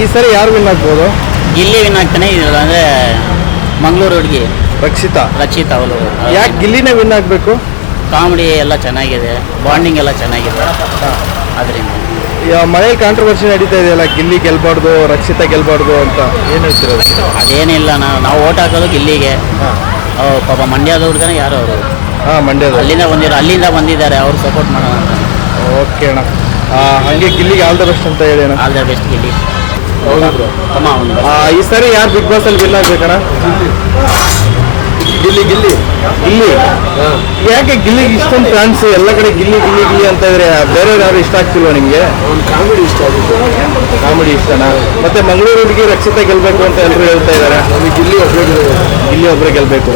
ಈ ಸರಿ ಯಾರು ವಿನ್ ಆಗ್ಬೋದು? ಗಿಲ್ಲಿ ವಿನ್ ಆಗ್ತಾನೆ. ಅಂದರೆ ಮಂಗಳೂರು ಹುಡುಗಿ ರಕ್ಷಿತಾ ಅವರು. ಯಾಕೆ ಗಿಲ್ಲಿನೇ ವಿನ್ ಆಗಬೇಕು? ಕಾಮಿಡಿ ಎಲ್ಲ ಚೆನ್ನಾಗಿದೆ, ಬಾಂಡಿಂಗ್ ಎಲ್ಲ ಚೆನ್ನಾಗಿದೆ. ಅದರಿಂದ ಮಳೆ ಕಾಂಟ್ರವರ್ಸಿ ನಡೀತಾ ಇದೆಯಲ್ಲ, ಗಿಲ್ಲಿ ಗೆಲ್ಬಾರ್ದು ರಕ್ಷಿತಾ ಗೆಲ್ಬಾರ್ದು ಅಂತ ಏನು ಹೇಳ್ತಿರೋದು? ಅದೇನಿಲ್ಲ, ನಾವು ಓಟ್ ಹಾಕೋದು ಗಿಲ್ಲಿಗೆ. ಪಾಪ ಮಂಡ್ಯದವ್ರದಾನೆ ಯಾರು ಅವರು ಮಂಡ್ಯದ ಅಲ್ಲಿಂದ ಬಂದಿದ್ದಾರೆ, ಅವ್ರು ಸಪೋರ್ಟ್ ಮಾಡೋಣ ಅಂತ. ಓಕೆ ಅಣ್ಣ, ಹಾಗೆ ಗಿಲ್ಲಿಗೆ ಆಲ್ ದ ಬೆಸ್ಟ್ ಅಂತ ಹೇಳಿ ಅಣ್ಣ. All the best Gilli. ಹೌದು. ಈ ಸರಿ ಯಾರು ಬಿಗ್ ಬಾಸ್ ಅಲ್ಲಿ ವಿನ್ ಆಗ್ಬೇಕಣ್ಣ? ಗಿಲ್ಲಿ ಯಾಕೆ ಗಿಲ್ಲಿಗೆ ಇಷ್ಟೊಂದು ಫ್ಯಾನ್ಸ್ ಎಲ್ಲ ಕಡೆ ಗಿಲ್ಲಿ ಅಂತ ಇದ್ರೆ ಬೇರೆಯವ್ರು ಯಾರು ಇಷ್ಟ ಆಗ್ತಿಲ್ವಾ ನಿಮ್ಗೆ? ಕಾಮಿಡಿ ಇಷ್ಟನಾ? ಮತ್ತೆ ಮಂಗಳೂರು ಹುಡುಗಿ ರಕ್ಷಿತಾ ಗೆಲ್ಬೇಕು ಅಂತ ಎಲ್ಲರೂ ಹೇಳ್ತಾ ಇದಾರೆ. ಗಿಲ್ಲಿ ಒಬ್ಬರೇ ಗೆಲ್ಬೇಕು.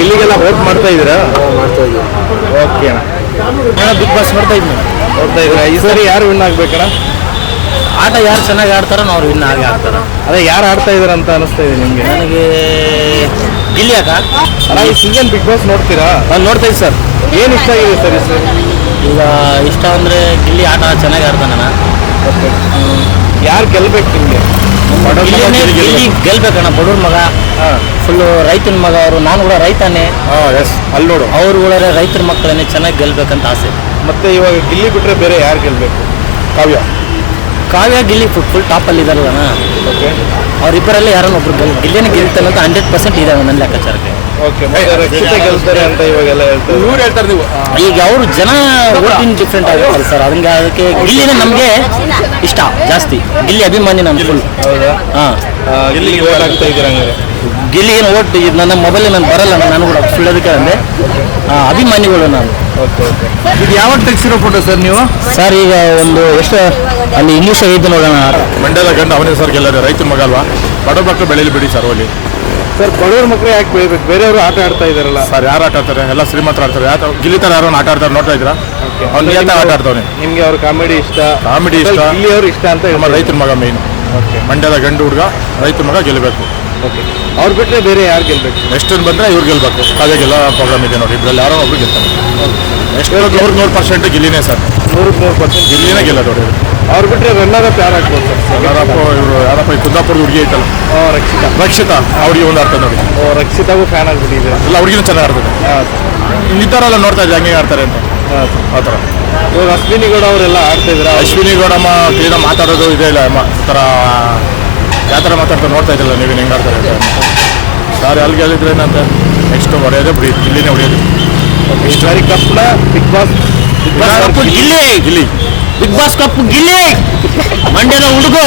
ಗಿಲ್ಲಿಗೆಲ್ಲ ವೋಟ್ ಮಾಡ್ತಾ ಇದ್ದೀರಾ? ಓಕೆ ಅಣ್ಣ. ಬಿಗ್ ಬಾಸ್ ನೋಡ್ತಾ ಇದ್ದೀರಾ? ಈ ಸರಿ ಯಾರು ವಿನ್ ಆಗ್ಬೇಕಣ್ಣ? ಆಟ ಯಾರು ಚೆನ್ನಾಗಿ ಆಡ್ತಾರೋ ಅವ್ರು ವಿನ್ ಆಗಿ ಆಡ್ತಾರೆ. ಅದೇ ಯಾರು ಆಡ್ತಾ ಇದಾರೆ ಅಂತ ಅನಿಸ್ತಾ ಇದೆ ನಿಮ್ಗೆ? ನನಗೆ ಗಿಲ್ಲಿ ಅಣ್ಣ. ಈ ಸೀಸನ್ ಬಿಗ್ ಬಾಸ್ ನೋಡ್ತೀರಾ? ನಾನು ನೋಡ್ತಾ ಇದ್ದೀನಿ ಸರ್. ಏನು ಇಷ್ಟ ಆಗಿದೆ ಸರ್ ಈ ಸರಿ? ಈಗ ಇಷ್ಟ ಅಂದರೆ ಗಿಲ್ಲಿ ಆಟ ಚೆನ್ನಾಗಿ ಆಡ್ತಾನಣ್ಣ. ಯಾರು ಗೆಲ್ಬೇಕು ನಿಮಗೆ? ಗಿಲ್ಲಿ ಗೆಲ್ಬೇಕಣ್ಣ. ಬಡವ್ರ ಮಗ, ಫುಲ್ಲು ರೈತನ ಮಗ ಅವರು. ನಾನು ಕೂಡ ರೈತನೇ. ಅಲ್ಲಿ ನೋಡು, ಅವ್ರು ಕೂಡ ರೈತರ ಮಕ್ಕಳನ್ನೇ ಚೆನ್ನಾಗಿ ಗೆಲ್ಬೇಕಂತ ಆಸೆ. ಮತ್ತೆ ಇವಾಗ ಗಿಲ್ಲಿ ಬಿಟ್ರೆ ಬೇರೆ ಯಾರು ಗೆಲ್ಬೇಕು? ಕಾವ್ಯ ಗಿಲ್ಲಿ ಫುಲ್ ಟಾಪಲ್ಲಿ ಇದಾರಲ್ಲಣ್ಣ. ಓಕೆ, ಅವರಿಬ್ಬರಲ್ಲಿ ಯಾರನ್ನ ಒಬ್ರು ಗಿಲ್ಲಿನ ಗೆಲ್ತಾನೆ ಅಂತ 100% ಇದಾವೆ ನನ್ನ ಲೆಕ್ಕಾಚಾರಕ್ಕೆ. ಓಕೆ, ರಕ್ಷಿತಾ ಗೆಲ್ತಾರೆ ಅಂತ ಇವಾಗೆಲ್ಲ ಹೇಳ್ತಾರೆ. ನೀವು ಈಗ ಅವರು ಜನ ಓಟಿನ ಡಿಫ್ರೆಂಟ್ ಆಗುತ್ತೆ ಸರ್. ಅದಕ್ಕೆ ಗಿಲ್ಲಿನೇ ನಮಗೆ ಇಷ್ಟ ಜಾಸ್ತಿ. ಗಿಲ್ಲಿ ಅಭಿಮಾನಿ ನಾನು ಫುಲ್. ಹೌದಾ? ಹಾಂ, ಗಿಲ್ಲಿಗೆ ಓಟ್ ಆಗ್ತಾ ಇದ್ದೀರಾ ಹಂಗಾರೆ? ಗಿಲ್ಲಿ ಏನು ಓಟ್ ನನ್ನ ಮೊಬೈಲ್ ನಾನು ಬರಲ್ಲ, ನಾನು ಕೂಡ ಫುಲ್ ಅದಕ್ಕೆ ಅಂದರೆ ಅಭಿಮಾನಿಗಳು ನಾನು. ಓಕೆ, ಇದು ಯಾವಾಗ ತೆಗ್ಸಿರೋ ಫೋಟೋ ಸರ್ ನೀವು? ಸರ್ ಈಗ ಒಂದು ಎಷ್ಟು ಅಲ್ಲಿ ಇಂಗ್ಲೀಷ್ ಐದು ನೋಡೋಣ. ಮಂಡ್ಯದ ಗಂಡು ಅವನೇ ಸರ್ ಗೆಲ್ಲದೆ, ರೈತರ ಮಗ ಅಲ್ವಾ? ಬಡವ್ರ ಮಕ್ಕಳು ಬೆಳೀಲಿ ಬಿಡಿ ಸರ್. ಹೋಗಿ ಸರ್, ಬಡವ್ರ ಮಕ್ಕಳು ಯಾಕೆ ಬೆಳಿಬೇಕು? ಬೇರೆಯವರು ಆಟ ಆಡ್ತಾ ಇದಾರಲ್ಲ ಸರ್. ಯಾರು ಆಟ ಆಡ್ತಾರೆ? ಎಲ್ಲ ಶ್ರೀಮಂತರು ಆಡ್ತಾರೆ. ಯಾರು ಗಿಲ್ಲಿ ಥರ ಯಾರು ಆಟ ಆಡ್ತಾರೆ ನೋಡ್ತಾ ಇದ್ದೀರಾ? ಅವ್ನು ಆಟ ಆಡ್ತಾವನೆ. ನಿಮ್ಗೆ ಅವ್ರ ಕಾಮಿಡಿ ಇಷ್ಟ? ಗಿಲ್ಲಿ ಅವ್ರು ಇಷ್ಟ ಅಂತ ನಮ್ಮ ರೈತರ ಮಗ ಮೇನ್. ಮಂಡ್ಯದ ಗಂಡು ಹುಡುಗ, ರೈತರ ಮಗ ಗೆಲ್ಲಬೇಕು. ಓಕೆ, ಅವ್ರು ಬಿಟ್ಟರೆ ಬೇರೆ ಯಾರು ಗೆಲ್ಬೇಕು? ನೆಕ್ಸ್ಟ್ ಬಂದರೆ ಇವ್ರು ಗೆಲ್ಲಬೇಕು. ಹಾಗೆಲ್ಲ ಪ್ರೋಗ್ರಾಮ್ ಇದೆ ನೋಡಿ, ಇಬ್ಬರಲ್ಲಿ ಯಾರೋ ಒಬ್ರು ಗೆಲ್ತಾರೆ. ಎಷ್ಟು 100% ಗಿಲ್ಲಿನೇ ಸರ್. 100% ಗಿಲ್ಲಿನೇ ಗೆಲ್ಲ ನೋಡಿ. ಅವ್ರು ಬಿಟ್ಟರೆ ರನ್ನರ್ ಅಪ್ ಯಾರು ಆಗ್ಬೋದು ಸರ್? ಯಾರಪ್ಪ ಇವರು? ಯಾರಪ್ಪ ಈ ಕುಂದಾಪುರದ ಹುಡುಗಿ ಐತಲ್ಲ, ರಕ್ಷಿತಾ. ಅವ್ರಿಗೆ ಒಂದು ಆಡ್ತಾರೆ ನೋಡಿ. ರಕ್ಷಿತಾಗೂ ಫ್ಯಾನ್ ಆಗ್ಬಿಟ್ಟಿದೆ. ಎಲ್ಲ ಹುಡುಗಿನೂ ಚೆನ್ನಾಗಿ ಆಡ್ತದೆ. ಇನ್ನಿದ್ದಾರೆಲ್ಲ ನೋಡ್ತಾ ಇದ್ದೆ ಹಂಗೆ ಆಡ್ತಾರೆ ಅಂತ ಆ ಥರ. ಇವಾಗ ಅಶ್ವಿನಿ ಗೌಡ ಅವರೆಲ್ಲ ಆಡ್ತಾ ಇದ್ದಾರೆ. ಅಶ್ವಿನಿ ಗೌಡಮ್ಮ ಕ್ಲೀನ ಮಾತಾಡೋದು ಇದೆ ಇಲ್ಲ ಅಮ್ಮ ಥರ ಯಾವ ಥರ ಮಾತಾಡ್ತಾರೆ ನೋಡ್ತಾ ಇದ್ದಿಲ್ಲ ನೀವು ಹೆಂಗೆ ಆಡ್ತಾರೆ ಅಂತ. ಸಾರಿ ಅಲ್ಲಿ ಗೆಲ್ಲಿದ್ರೆ ಏನಂತ ನೆಕ್ಸ್ಟ್ ಹೊಡೆಯೋದೇ ಬಿಡಿ, ಗಿಲ್ಲಿನೇ ಹೊಡೆಯೋದು. ಈ ಸಾರಿ ಕಪ್ನ big boss Gilli big boss cup Gilli. ಮಂಡ್ಯದ ಹುಡುಗು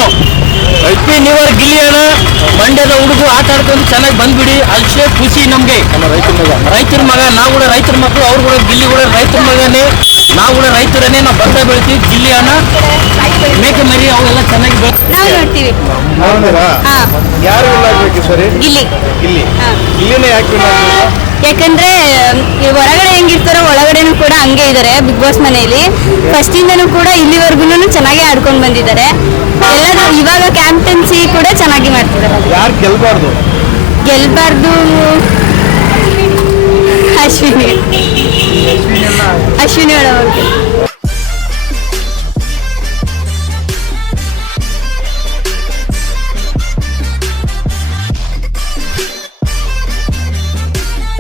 ನ್ಯೂವರ್ ಗಿಲ್ಲಿ ಅಣ್ಣ. ಮಂಡ್ಯದ ಹುಡುಗು ಆಟ ಆಡ್ಕೊಂಡು ಚೆನ್ನಾಗಿ ಬಂದ್ಬಿಡಿ, ಅಷ್ಟೇ ಖುಷಿ ನಮಗೆ. ನಮ್ಮ ರೈತರ ಮಗ, ನಾವು ಕೂಡ ರೈತರ ಮಕ್ಕಳು. ಅವ್ರು ಕೂಡ ಗಿಲ್ಲಿ ಕೂಡ ರೈತರ ಮಗನೇ, ನಾವು ಕೂಡ ರೈತರನ್ನೇ. ನಾವು ಬರ್ತಾ ಬೆಳಿತೀವಿ. ಗಿಲ್ಲಿ ಅಣ್ಣ ಮೇಕೆ ಮರಿ ಅವೆಲ್ಲ ಚೆನ್ನಾಗಿ ನಾವು ನೋಡ್ತೀವಿ. ಯಾರು ವಿನ್ ಆಗ್ಬೇಕು ಸರಿ? ಗಿಲ್ಲಿನೇ ಯಾಕೆ ವಿನ್ ಆಗ್ಬೇಕು? ಯಾಕಂದ್ರೆ ಹೊರಗಡೆ ಹೆಂಗಿರ್ತಾರೋ ಒಳಗಡೆನೂ ಕೂಡ ಹಂಗೆ ಇದ್ದಾರೆ ಬಿಗ್ ಬಾಸ್ ಮನೆಯಲ್ಲಿ. ಫಸ್ಟ್ ಇಂದನೂ ಕೂಡ ಇಲ್ಲಿವರೆಗೂ ಚೆನ್ನಾಗಿ ಆಡ್ಕೊಂಡು ಬಂದಿದ್ದಾರೆ. ಎಲ್ಲರೂ ಇವಾಗ ಕ್ಯಾಪ್ಟನ್ಸಿ ಕೂಡ ಚೆನ್ನಾಗಿ ಮಾಡ್ತಿದ್ದಾರೆ. ಯಾರು ಗೆಲ್ಬಾರ್ದು? ಅಶ್ವಿನಿ ಅವ್ರಿಗೆ.